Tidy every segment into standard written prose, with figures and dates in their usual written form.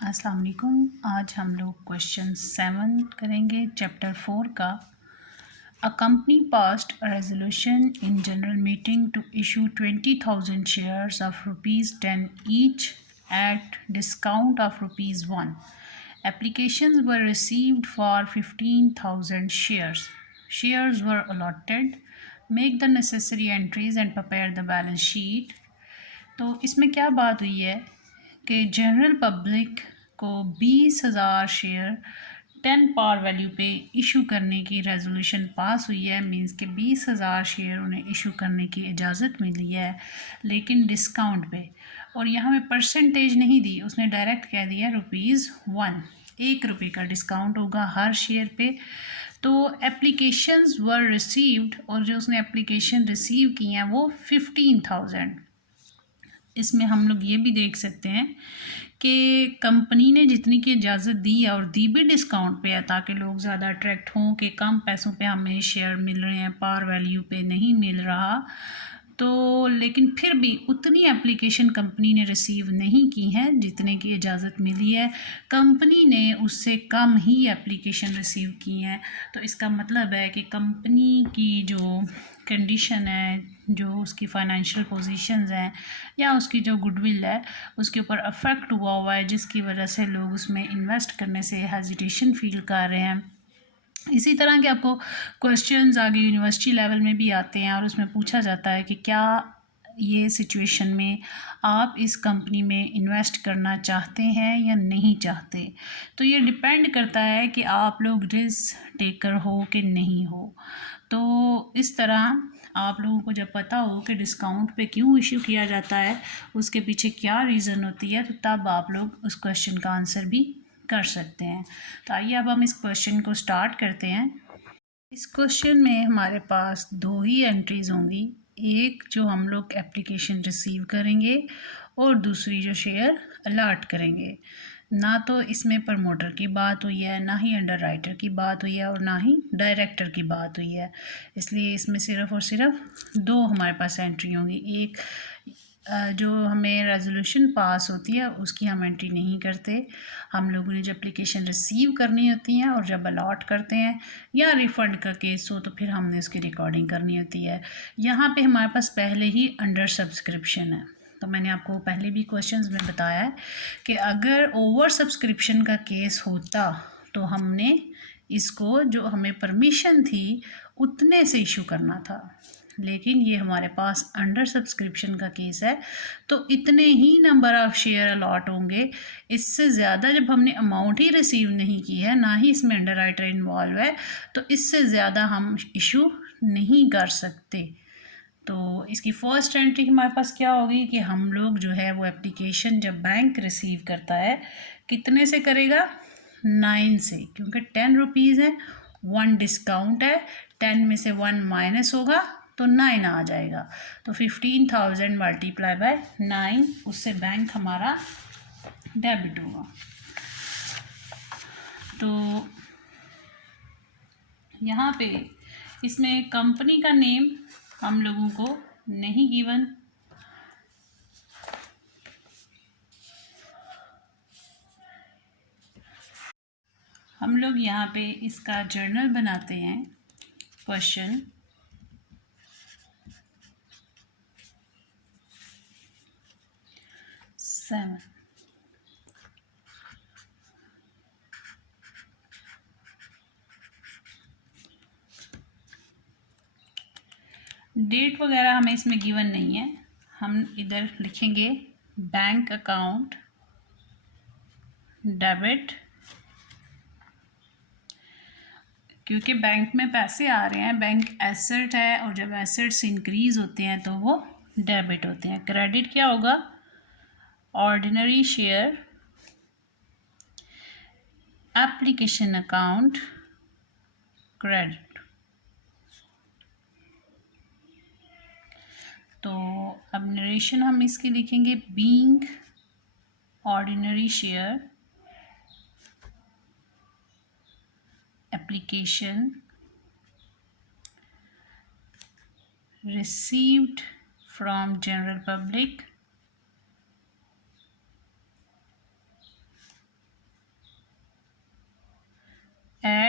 अस्सलाम वालेकुम। आज हम लोग क्वेश्चन 7 करेंगे चैप्टर 4 का। A company passed a resolution in general meeting to issue 20,000 shares of ₹10 each at discount of ₹1. Applications were received for 15,000 shares. Shares were allotted. Make the necessary entries and prepare the balance sheet. तो इसमें क्या बात हुई है कि general public को 20,000 share 10 par value पे issue करने की रेजोल्यूशन पास हुई है। मींस के 20,000 शेयर उन्हें इशू करने की इजाज़त मिली है, लेकिन डिस्काउंट पे। और यहाँ में परसेंटेज नहीं दी, उसने डायरेक्ट कह दिया ₹1, ₹1 का डिस्काउंट होगा हर शेयर पे। तो एप्लीकेशंस वर रिसीव्ड, और जो उसने एप्लीकेशन रिसीव की हैं वो 15,000। इसमें हम लोग ये भी देख सकते हैं कि कंपनी ने जितनी की इजाज़त दी है और दी भी डिस्काउंट पे है, ताकि लोग ज़्यादा अट्रैक्ट हों कि कम पैसों पे हमें शेयर मिल रहे हैं, पार वैल्यू पे नहीं मिल रहा। तो लेकिन फिर भी उतनी एप्लीकेशन कंपनी ने रिसीव नहीं की हैं जितने की इजाज़त मिली है। कंपनी ने उससे कम ही एप्लीकेशन रिसीव की हैं। तो इसका मतलब है कि कंपनी की जो कंडीशन है, जो उसकी फ़ाइनेंशियल पोजीशंस हैं या उसकी जो गुडविल है, उसके ऊपर अफेक्ट हुआ है, जिसकी वजह से लोग उसमें इन्वेस्ट करने से हेजिटेशन फील कर रहे हैं। इसी तरह के आपको क्वेश्चंस आगे यूनिवर्सिटी लेवल में भी आते हैं और उसमें पूछा जाता है कि क्या ये सिचुएशन में आप इस कंपनी में इन्वेस्ट करना चाहते हैं या नहीं चाहते। तो ये डिपेंड करता है कि आप लोग रिस्क टेकर हो कि नहीं हो। तो इस तरह आप लोगों को जब पता हो कि डिस्काउंट पे क्यों इशू किया जाता है, उसके पीछे क्या रीज़न होती है, तो तब आप लोग उस क्वेश्चन का आंसर भी कर सकते हैं। तो आइए अब हम इस क्वेश्चन को स्टार्ट करते हैं। इस क्वेश्चन में हमारे पास दो ही एंट्रीज़ होंगी, एक जो हम लोग एप्लीकेशन रिसीव करेंगे और दूसरी जो शेयर अलाट करेंगे। ना तो इसमें प्रमोटर की बात हुई है, ना ही अंडर राइटर की बात हुई है और ना ही डायरेक्टर की बात हुई है। इसलिए इसमें सिर्फ़ और सिर्फ दो हमारे पास एंट्री होंगी। एक जो हमें रेजोल्यूशन पास होती है उसकी हम एंट्री नहीं करते। हम लोगों ने जब एप्लीकेशन रिसीव करनी होती है और जब अलॉट करते हैं या रिफ़ंड का केस हो तो फिर हमने उसकी रिकॉर्डिंग करनी होती है। यहाँ पे हमारे पास पहले ही अंडर सब्सक्रिप्शन है। तो मैंने आपको पहले भी क्वेश्चंस में बताया है कि अगर ओवर सब्सक्रिप्शन का केस होता तो हमने इसको, जो हमें परमिशन थी, उतने से इशू करना था। लेकिन ये हमारे पास अंडर सब्सक्रिप्शन का केस है, तो इतने ही नंबर ऑफ़ शेयर अलॉट होंगे। इससे ज़्यादा जब हमने अमाउंट ही रिसीव नहीं की है, ना ही इसमें अंडर राइटर इन्वॉल्व है, तो इससे ज़्यादा हम इशू नहीं कर सकते। तो इसकी फ़र्स्ट एंट्री हमारे पास क्या होगी कि हम लोग जो है वो एप्लीकेशन जब बैंक रिसीव करता है कितने से करेगा, 9 से, क्योंकि ₹10 है, 1 डिस्काउंट है, 10 में से 1 माइनस होगा तो 9 आ जाएगा। तो 15,000 मल्टीप्लाई बाय 9, उससे बैंक हमारा डेबिट होगा। तो यहाँ पे इसमें कंपनी का नेम हम लोगों को नहीं गिवन। हम लोग यहाँ पे इसका जर्नल बनाते हैं। क्वेश्चन 7, डेट वगैरह हमें इसमें गिवन नहीं है। हम इधर लिखेंगे बैंक अकाउंट डेबिट, क्योंकि बैंक में पैसे आ रहे हैं, बैंक एसेट है, और जब एसेट्स इंक्रीज होते हैं तो वो डेबिट होते हैं। क्रेडिट क्या होगा, ordinary share application account credit. तो अब नरेशन हम इसकी लिखेंगे being ordinary share application received from general public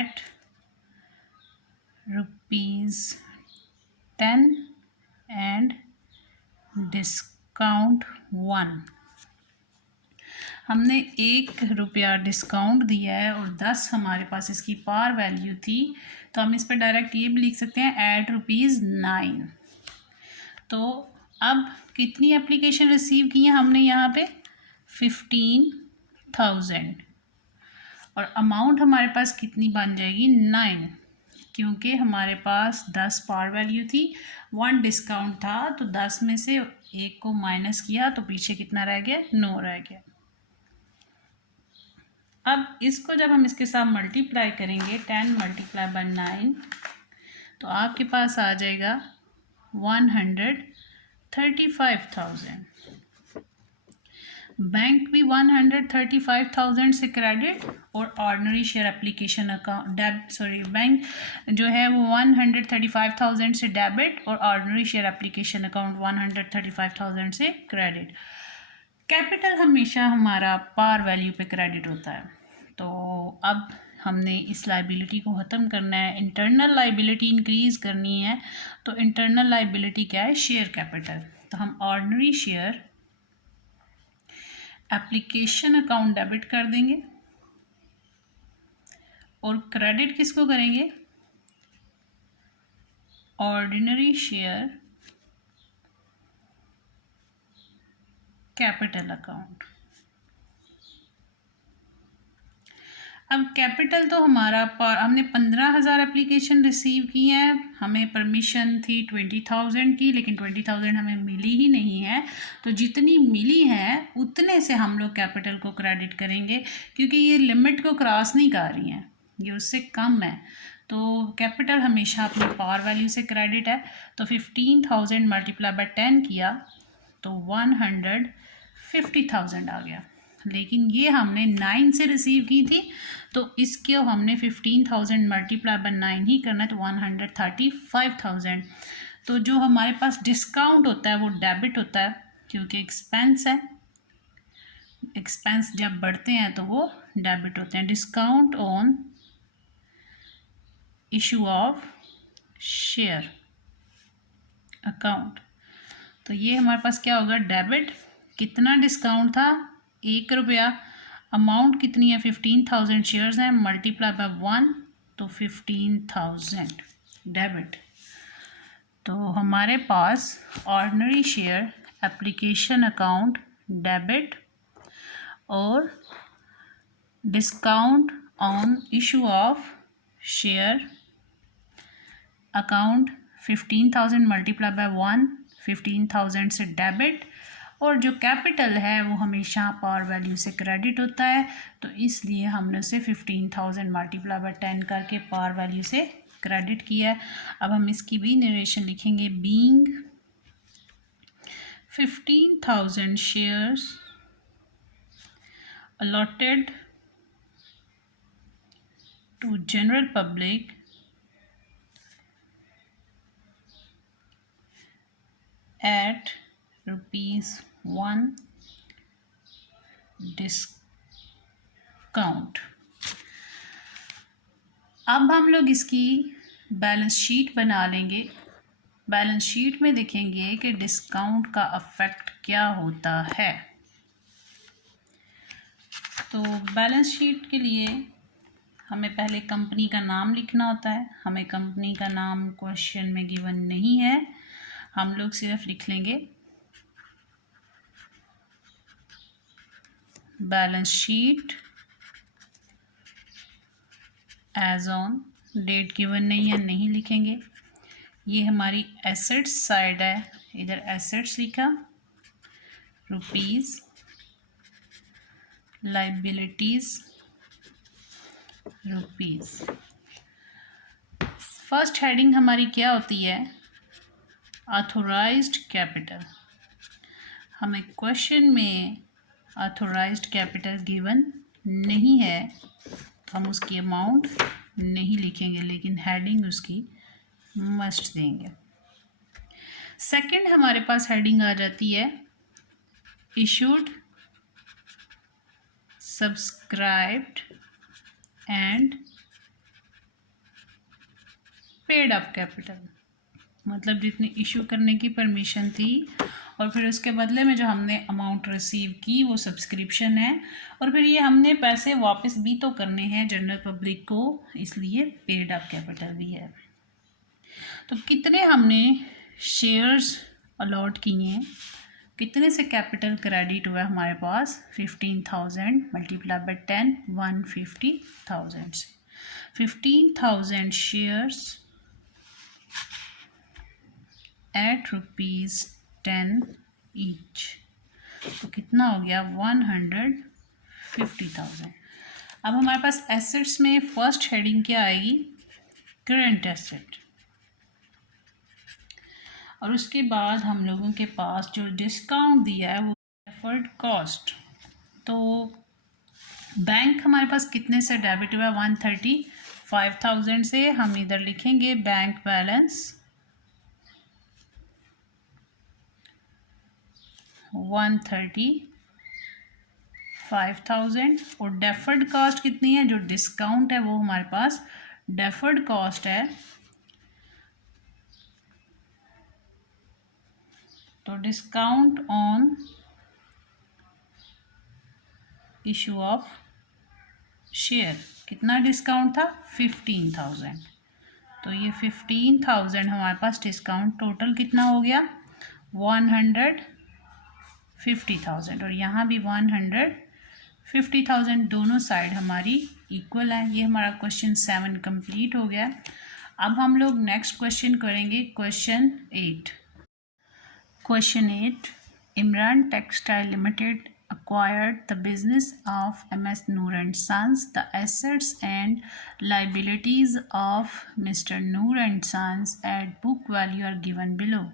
at ₹10 and discount 1। हमने ₹1 डिस्काउंट दिया है और 10 हमारे पास इसकी पार वैल्यू थी, तो हम इस पर डायरेक्ट ये भी लिख सकते हैं एट ₹9। तो अब कितनी एप्लीकेशन रिसीव की हैं हमने यहाँ पे 15,000 और अमाउंट हमारे पास कितनी बन जाएगी 9, क्योंकि हमारे पास 10 पार वैल्यू थी, 1 डिस्काउंट था, तो 10 में से 1 को माइनस किया तो पीछे कितना रह गया 9 रह गया। अब इसको जब हम इसके साथ मल्टीप्लाई करेंगे 10 × 9 तो आपके पास आ जाएगा 135,000। बैंक भी 135,000 से क्रेडिट और ordinary share application account bank जो है वो 135,000 से डेबिट और ऑर्डिनरी शेयर एप्लीकेशन अकाउंट 135,000 से क्रेडिट। कैपिटल हमेशा हमारा पार वैल्यू पे क्रेडिट होता है। तो अब हमने इस लाइबिलिटी को ख़त्म करना है, इंटरनल लाइबिलिटी इंक्रीज़ करनी है। तो इंटरनल लाइबिलिटी क्या है, शेयर कैपिटल। तो हम ordinary share application account debit कर देंगे और क्रेडिट किसको करेंगे, ऑर्डिनरी शेयर कैपिटल अकाउंट। अब कैपिटल तो हमारा हमने 15,000 एप्लीकेशन रिसीव की हैं, हमें परमिशन थी 20,000 की, लेकिन 20,000 हमें मिली ही नहीं है। तो जितनी मिली है उतने से हम लोग कैपिटल को क्रेडिट करेंगे, क्योंकि ये लिमिट को क्रॉस नहीं कर रही हैं, ये उससे कम है। तो कैपिटल हमेशा अपनी पावर वैल्यू से क्रेडिट है। तो 15,000 × 10 किया तो 150,000 आ गया, लेकिन ये हमने 9 से रिसीव की थी, तो इसके हमने 15,000 × 9 ही करना है, तो 135,000। तो जो हमारे पास डिस्काउंट होता है वो डेबिट होता है, क्योंकि एक्सपेंस है, एक्सपेंस जब बढ़ते हैं तो वो डेबिट होते हैं। Discount on issue of share account, तो ये हमारे पास क्या होगा, डेबिट। कितना डिस्काउंट था, ₹1। अमाउंट कितनी है, 15,000 शेयर्स हैं, मल्टीप्लाई बाय 1 तो 15,000 डेबिट। तो हमारे पास ordinary share application account debit और discount on issue of share account 15,000 multiply by 1 15,000 से डेबिट, और जो कैपिटल है वो हमेशा पावर वैल्यू से क्रेडिट होता है, तो इसलिए हमने उसे 15,000 मल्टीप्लाई बाय 10 करके पावर वैल्यू से क्रेडिट किया है। अब हम इसकी भी नरेशन लिखेंगे, being 15,000 shares allotted to general public at ₹1 discount. अब हम लोग इसकी बैलेंस शीट बना लेंगे। बैलेंस शीट में देखेंगे कि डिस्काउंट का अफेक्ट क्या होता है। तो बैलेंस शीट के लिए हमें पहले कंपनी का नाम लिखना होता है। हमें कंपनी का नाम क्वेश्चन में गिवन नहीं है, हम लोग सिर्फ लिख लेंगे balance sheet as on, date given नहीं है, नहीं लिखेंगे। ये हमारी एसेट्स साइड है, इधर एसेट्स लिखा, rupees, liabilities rupees. First heading हमारी क्या होती है, ऑथोराइज्ड कैपिटल। हमें क्वेश्चन में ऑथोराइज्ड कैपिटल गिवन नहीं है, तो हम उसकी अमाउंट नहीं लिखेंगे, लेकिन हेडिंग उसकी मस्ट देंगे। सेकंड हमारे पास हेडिंग आ जाती है issued, subscribed and paid up capital, मतलब जितनी इशू करने की परमिशन थी और फिर उसके बदले में जो हमने अमाउंट रिसीव की वो सब्सक्रिप्शन है, और फिर ये हमने पैसे वापस भी तो करने हैं जनरल पब्लिक को, इसलिए पेड अप कैपिटल भी है। तो कितने हमने शेयर्स अलॉट किए हैं, कितने से कैपिटल क्रेडिट हुआ हमारे पास 15,000 मल्टीप्लाई बाय 10 150,000 से 15,000 शेयर्स एट ₹10 ईच, तो कितना हो गया 150,000। अब हमारे पास एसेट्स में फर्स्ट हेडिंग क्या आएगी, करंट एसेट, और उसके बाद हम लोगों के पास जो डिस्काउंट दिया है वो डेफर्ड कॉस्ट। तो बैंक हमारे पास कितने से डेबिट हुआ 135,000 से, हम इधर लिखेंगे बैंक बैलेंस 135,000, और डेफर्ड कॉस्ट कितनी है, जो डिस्काउंट है वो हमारे पास डेफर्ड कॉस्ट है, तो discount on issue of share कितना डिस्काउंट था 15,000, तो ये 15,000 हमारे पास डिस्काउंट, टोटल कितना हो गया 150,000, और यहाँ भी 150,000, दोनों साइड हमारी इक्वल है। ये हमारा क्वेश्चन 7 कंप्लीट हो गया। अब हम लोग नेक्स्ट क्वेश्चन करेंगे, question 8। Question 8. Imran Textile Limited acquired the business of MS Noor and Sons. The assets and liabilities of Mr. Noor and Sons at book value are given below.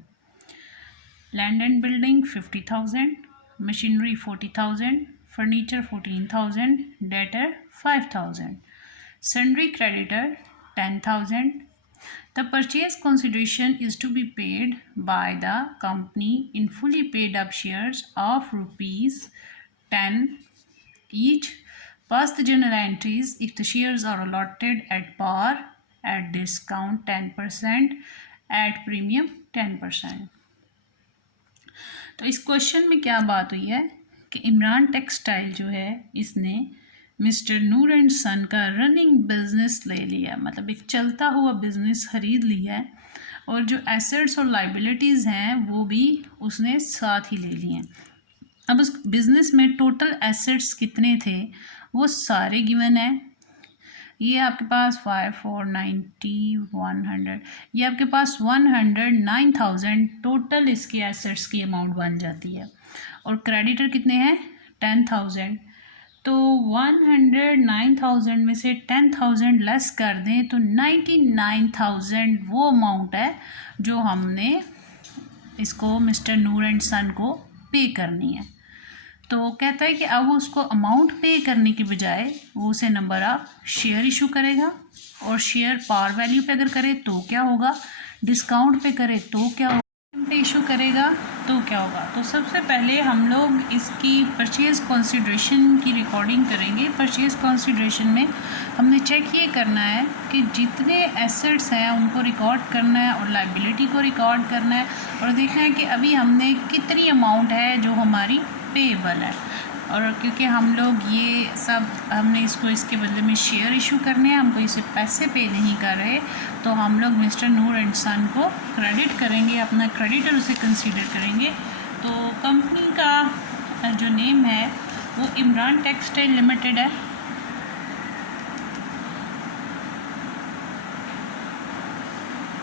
Land and building 50,000, machinery 40,000, furniture 14,000, debtor 5,000, sundry creditor 10,000. The purchase consideration is to be paid by the company in fully paid up shares of ₹10 each, plus the journal entries if the shares are allotted at par, at discount 10%, at premium 10%. तो इस question में क्या बात हुई है कि Imran textile जो है इसने मिस्टर नूर एंड सन का रनिंग बिजनेस ले लिया, मतलब एक चलता हुआ बिजनेस खरीद लिया है, और जो एसेट्स और लाइबिलिटीज़ हैं वो भी उसने साथ ही ले लिए हैं। अब उस बिज़नेस में टोटल एसेट्स कितने थे वो सारे गिवन है, ये आपके पास 5 4 90 100, ये आपके पास 109,000 टोटल इसके एसेट्स की अमाउंट बन जाती है, और क्रेडिटर कितने हैं 10,000, तो 109,000 में से 10,000 लेस कर दें तो 99,000 वो अमाउंट है जो हमने इसको मिस्टर नूर एंड सन को पे करनी है। तो कहता है कि अब उसको अमाउंट पे करने की बजाय वो उसे नंबर ऑफ शेयर इशू करेगा, और शेयर पार वैल्यू पे अगर करे तो क्या होगा, डिस्काउंट पे करे तो क्या होगा, पे इशू करेगा तो क्या होगा। तो सबसे पहले हम लोग इसकी परचेज़ कंसिडरेशन की रिकॉर्डिंग करेंगे। परचेज़ कंसिडरेशन में हमने चेक ये करना है कि जितने एसेट्स हैं उनको रिकॉर्ड करना है और लाइबिलिटी को रिकॉर्ड करना है, और देखना है कि अभी हमने कितनी अमाउंट है जो हमारी पेएबल है, और क्योंकि हम लोग ये सब हमने इसको इसके बदले में शेयर इशू करने हैं, हमको इसे पैसे पे नहीं कर रहे, तो हम लोग मिस्टर नूर एंड सन को क्रेडिट करेंगे, अपना क्रेडिटर उसे कंसीडर करेंगे। तो कंपनी का जो नेम है वो इमरान टेक्सटाइल लिमिटेड है,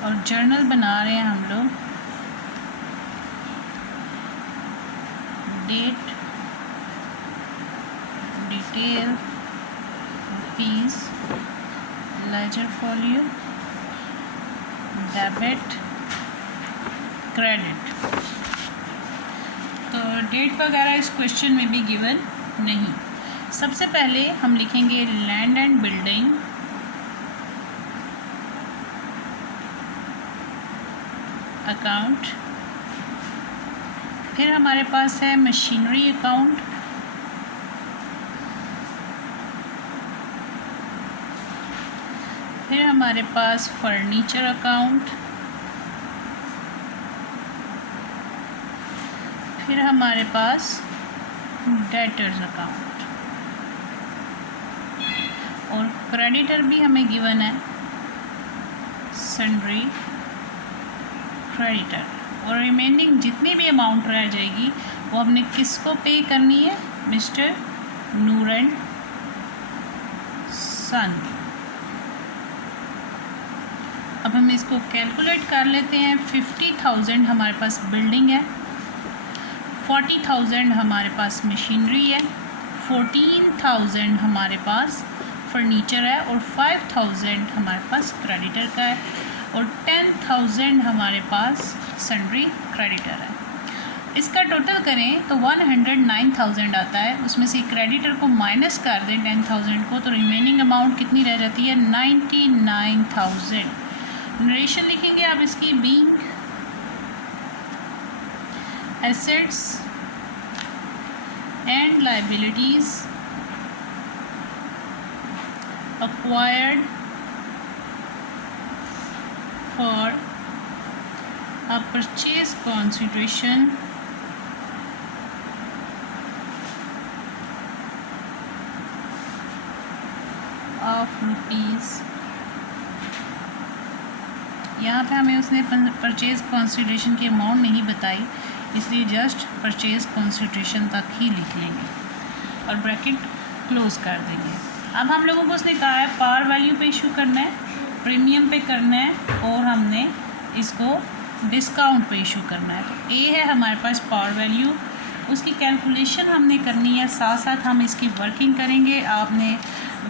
और जर्नल बना रहे हैं हम लोग, date detail rupees ledger folio debit credit. तो डेट वगैरह इस क्वेश्चन में भी गिवन नहीं। सबसे पहले हम लिखेंगे लैंड एंड बिल्डिंग अकाउंट, फिर हमारे पास है मशीनरी अकाउंट, फिर हमारे पास फर्नीचर अकाउंट, फिर हमारे पास डेटर्स अकाउंट, और क्रेडिटर भी हमें गिवन है सन्ड्री क्रेडिटर, और रिमेनिंग जितनी भी अमाउंट रह जाएगी वो हमने किसको पे करनी है, मिस्टर नूर एंड सन। अब हम इसको कैलकुलेट कर लेते हैं। 50,000 हमारे पास बिल्डिंग है, 40,000 हमारे पास मशीनरी है, 14,000 हमारे पास फर्नीचर है, और 5,000 हमारे पास क्रेडिटर का है, और 10,000 हमारे पास सन्ड्री क्रेडिटर है। इसका टोटल करें तो 109,000 आता है। उसमें से क्रेडिटर को माइनस कर दें 10,000 को, तो रिमेनिंग अमाउंट कितनी रह जाती है, 99,000। नरेशन लिखेंगे आप इसकी, being assets and liabilities acquired for a purchase consideration of rupees, यहाँ पे हमें उसने परचेज कंसिडरेशन की अमाउंट नहीं बताई, इसलिए जस्ट परचेज कंसिडरेशन तक ही लिख लेंगे और ब्रैकेट क्लोज कर देंगे। अब हम लोगों को उसने कहा है पार वैल्यू पे इशू करना है, प्रीमियम पे करना है, और हमने इसको डिस्काउंट पे इशू करना है। तो ए है हमारे पास पार वैल्यू, उसकी कैलकुलेशन हमने करनी है, साथ साथ हम इसकी वर्किंग करेंगे। आपने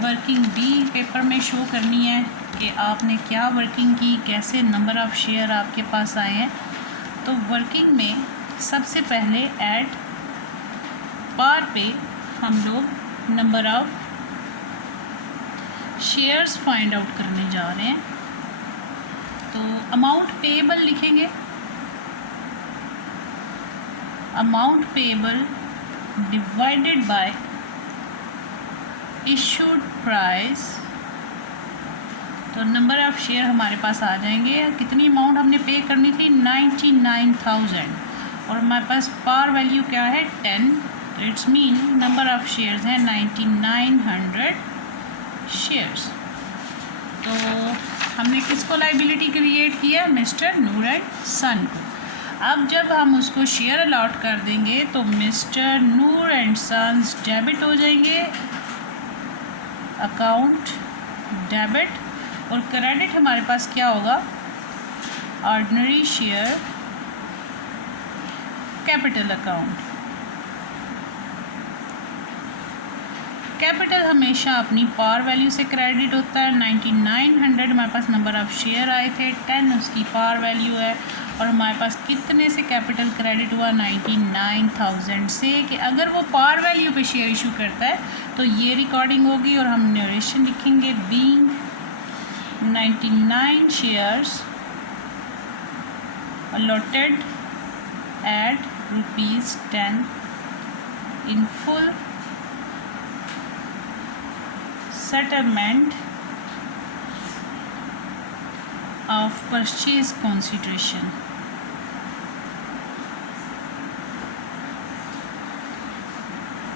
वर्किंग भी पेपर में शो करनी है कि आपने क्या वर्किंग की, कैसे नंबर ऑफ़ शेयर आपके पास आए हैं। तो वर्किंग में सबसे पहले ऐड पार पे हम लोग number of shares find out करने जा रहे हैं। तो अमाउंट पेएबल लिखेंगे, amount payable divided by issued price. तो नंबर ऑफ़ शेयर हमारे पास आ जाएंगे। कितनी अमाउंट हमने पे करनी थी, 99,000, और हमारे पास पार वैल्यू क्या है, 10। It's mean number of shares हैं 9900 शेयर्स। तो हमने किसको लाइबिलिटी क्रिएट किया, मिस्टर नूर एंड सन को। अब जब हम उसको शेयर अलॉट कर देंगे तो mister Noor and sons debit हो जाएंगे, अकाउंट डेबिट, और क्रेडिट हमारे पास क्या होगा, ordinary share capital account. Capital हमेशा अपनी पार वैल्यू से क्रेडिट होता है। 9900 हमारे पास नंबर ऑफ़ शेयर आए थे, 10 उसकी पार वैल्यू है, और हमारे पास कितने से कैपिटल क्रेडिट हुआ, 99,000 से। कि अगर वो पार वैल्यू पे शेयर इशू करता है तो ये रिकॉर्डिंग होगी, और हम नरेशन लिखेंगे, being 99 shares allotted at ₹10 in full settlement of purchase consideration।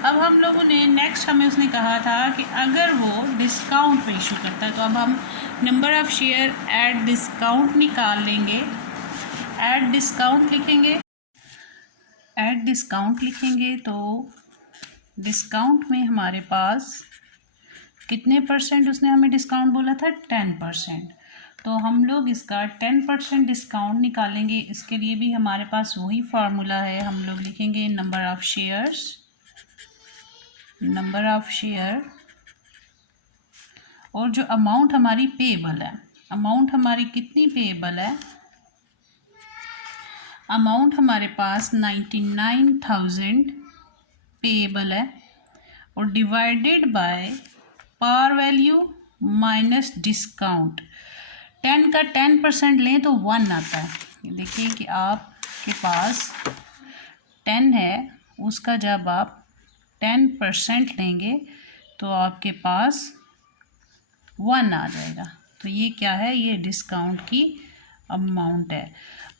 अब हम लोगों ने नेक्स्ट, हमें उसने कहा था कि अगर वो डिस्काउंट पे इशू करता है, तो अब हम number of share at discount निकाल लेंगे। एट डिस्काउंट लिखेंगे, एट डिस्काउंट लिखेंगे तो डिस्काउंट में हमारे पास कितने परसेंट उसने हमें डिस्काउंट बोला था, 10%। तो हम लोग इसका 10% डिस्काउंट निकालेंगे। इसके लिए भी हमारे पास वही फार्मूला है, हम लोग लिखेंगे number of shares, number of share, और जो अमाउंट हमारी पेएबल है, अमाउंट हमारी कितनी पेएबल है, अमाउंट हमारे पास 99,000 पेएबल है, और divided by par value minus discount. 10 का 10% लें तो 1 आता है। देखिए कि आपके पास 10 है, उसका जब आप 10% लेंगे तो आपके पास 1 आ जाएगा। तो ये क्या है, ये डिस्काउंट की अमाउंट है।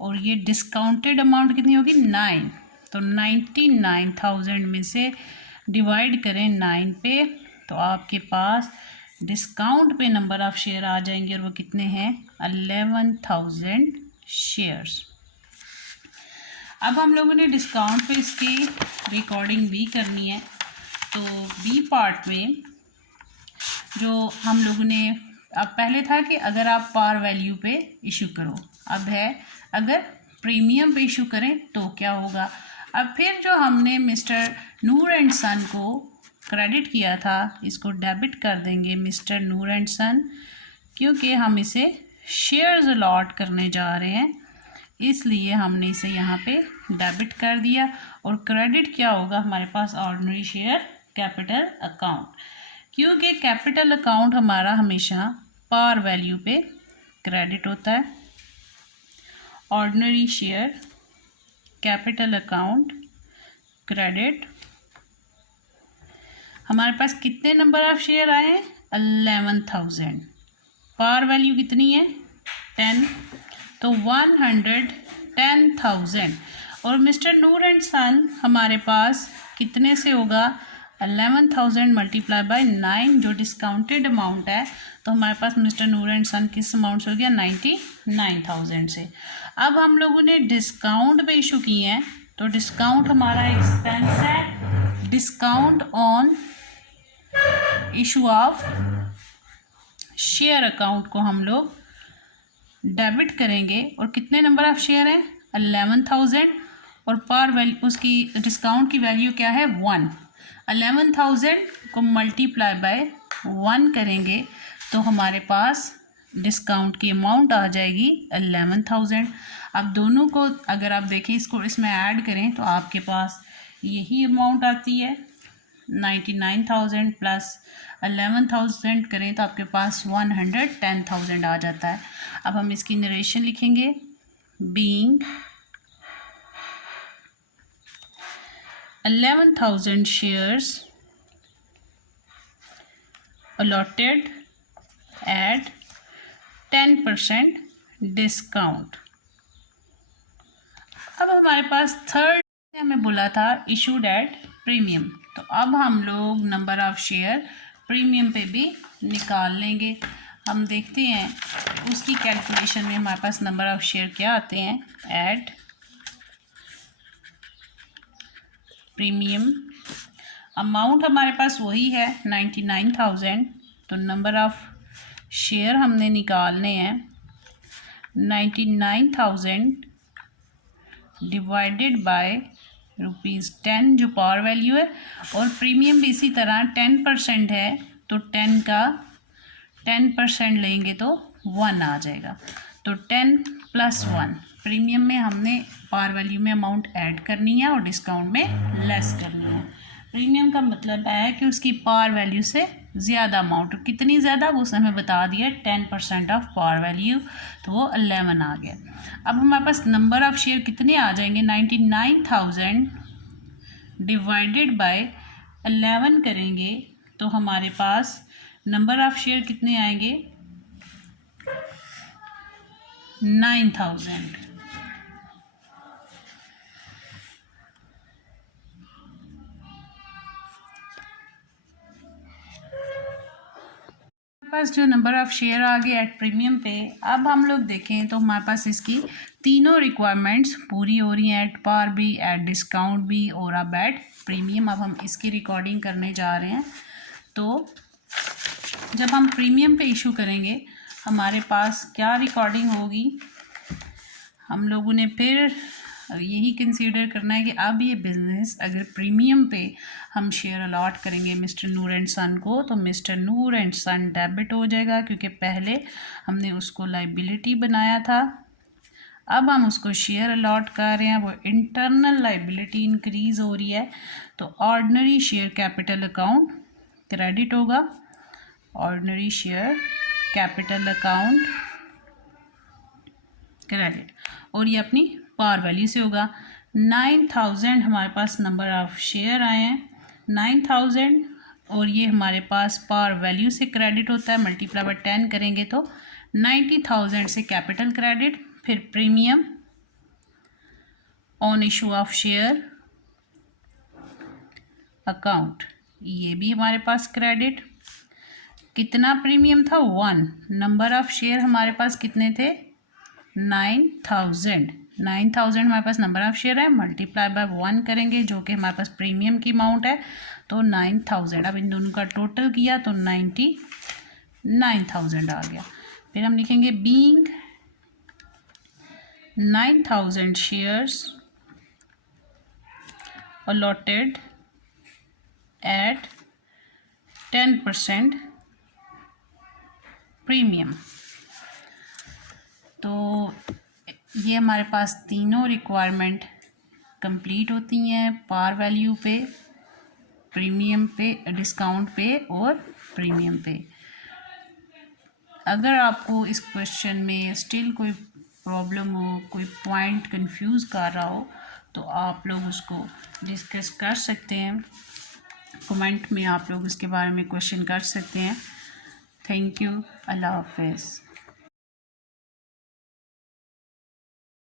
और ये डिस्काउंटेड अमाउंट कितनी होगी, 9। तो 99,000 में से डिवाइड करें 9 पे, तो आपके पास डिस्काउंट पे नंबर ऑफ़ शेयर आ जाएंगे और वो कितने हैं, 11,000 शेयर्स। अब हम लोगों ने डिस्काउंट पे इसकी रिकॉर्डिंग भी करनी है। तो बी पार्ट में जो हम लोगों ने, अब पहले था कि अगर आप पार वैल्यू पे इशू करो, अब है अगर प्रीमियम पे इशू करें तो क्या होगा। अब फिर जो हमने मिस्टर नूर एंड सन को क्रेडिट किया था, इसको डेबिट कर देंगे मिस्टर नूर एंड सन, क्योंकि हम इसे शेयर्स अलॉट करने जा रहे हैं, इसलिए हमने इसे यहाँ पे डेबिट कर दिया। और क्रेडिट क्या होगा हमारे पास, ऑर्डिनरी शेयर कैपिटल अकाउंट, क्योंकि कैपिटल अकाउंट हमारा हमेशा पार वैल्यू पे क्रेडिट होता है। Ordinary share capital account credit, हमारे पास कितने नंबर ऑफ शेयर आए हैं, 11,000। पार वैल्यू कितनी है, 10, तो 110,000। और मिस्टर नूर एंड सन हमारे पास कितने से होगा, 11,000 मल्टीप्लाई बाय 9 जो डिस्काउंटेड अमाउंट है, तो हमारे पास मिस्टर नूर एंड सन किस अमाउंट से हो गया, 99,000 से। अब हम लोगों ने डिस्काउंट पे इशू किए हैं, तो डिस्काउंट हमारा एक्सपेंस है। Discount on issue of share account को हम लोग डेबिट करेंगे। और कितने नंबर ऑफ शेयर हैं, 11,000, और पार वैल्यू उसकी डिस्काउंट की वैल्यू क्या है, 1। 11,000 को मल्टीप्लाई बाय 1 करेंगे तो हमारे पास डिस्काउंट की अमाउंट आ जाएगी 11,000। अब दोनों को अगर आप देखें, इसको इसमें ऐड करें तो आपके पास यही अमाउंट आती है, 99,000 प्लस 11,000 करें तो आपके पास 110,000 आ जाता है। अब हम इसकी नरेशन लिखेंगे, being 11,000 shares allotted at 10% discount. अब हमारे पास थर्ड हमें बोला था इशूड एट प्रीमियम, तो अब हम लोग नंबर ऑफ शेयर प्रीमियम पे भी निकाल लेंगे। हम देखते हैं उसकी कैलकुलेशन में हमारे पास नंबर ऑफ शेयर क्या आते हैं, एट प्रीमियम। अमाउंट हमारे पास वही है 99,000, तो नंबर ऑफ शेयर हमने निकालने हैं 99,000 डिवाइडेड बाय ₹10 जो पावर वैल्यू है, और प्रीमियम भी इसी तरह 10% है, तो 10 का 10% लेंगे तो 1 आ जाएगा। तो 10 + 1, प्रीमियम में हमने पावर वैल्यू में अमाउंट ऐड करनी है और डिस्काउंट में लेस करनी है। प्रीमियम का मतलब है कि उसकी पावर वैल्यू से ज़्यादा अमाउंट, कितनी ज़्यादा वो उसने हमें बता दिया, 10% ऑफ पावर वैल्यू, तो वो 11 आ गया। अब हमारे पास नंबर ऑफ़ शेयर कितने आ जाएंगे, 99,000 डिवाइडेड बाय 11 करेंगे तो हमारे पास नंबर ऑफ़ शेयर कितने आएंगे, 9,000। पास जो नंबर ऑफ़ शेयर आ गए एट प्रीमियम पे। अब हम लोग देखें तो हमारे पास इसकी तीनों रिक्वायरमेंट्स पूरी हो रही हैं, एट पार भी, एट डिस्काउंट भी और अब एट प्रीमियम। अब हम इसकी रिकॉर्डिंग करने जा रहे हैं। तो जब हम प्रीमियम पे इशू करेंगे हमारे पास क्या रिकॉर्डिंग होगी, हम लोगों ने फिर यही कंसीडर करना है कि अब ये बिज़नेस अगर प्रीमियम पे हम शेयर अलॉट करेंगे मिस्टर नूर एंड सन को, तो mister Noor and son debit हो जाएगा, क्योंकि पहले हमने उसको लाइबिलिटी बनाया था, अब हम उसको शेयर अलॉट कर रहे हैं, वो इंटरनल लाइबिलिटी इंक्रीज़ हो रही है, तो ordinary share capital account credit होगा, ordinary share capital account credit, और ये अपनी पार वैल्यू से होगा। 9,000 हमारे पास नंबर ऑफ़ शेयर आए हैं, 9,000 और ये हमारे पास पार वैल्यू से क्रेडिट होता है, मल्टीप्लाई बाय 10 करेंगे तो 90,000 से कैपिटल क्रेडिट, फिर premium on issue of share account, ये भी हमारे पास क्रेडिट। कितना प्रीमियम था? 1। नंबर ऑफ शेयर हमारे पास कितने थे? 9,000 हमारे पास नंबर ऑफ शेयर है, मल्टीप्लाई बाय 1 करेंगे जो कि हमारे पास प्रीमियम की अमाउंट है, तो 9,000। अब इन दोनों का टोटल किया तो 99,000 आ गया। फिर हम लिखेंगे being 9,000 shares allotted at 10% premium. तो ये हमारे पास तीनों रिक्वायरमेंट कंप्लीट होती हैं, पार वैल्यू पे, प्रीमियम पे, डिस्काउंट पे और प्रीमियम पे। अगर आपको इस क्वेश्चन में स्टिल कोई प्रॉब्लम हो, कोई पॉइंट कंफ्यूज कर रहा हो, तो आप लोग उसको डिस्कस कर सकते हैं, कमेंट में आप लोग इसके बारे में क्वेश्चन कर सकते हैं। Thank you. अल्लाह हाफ़िज़।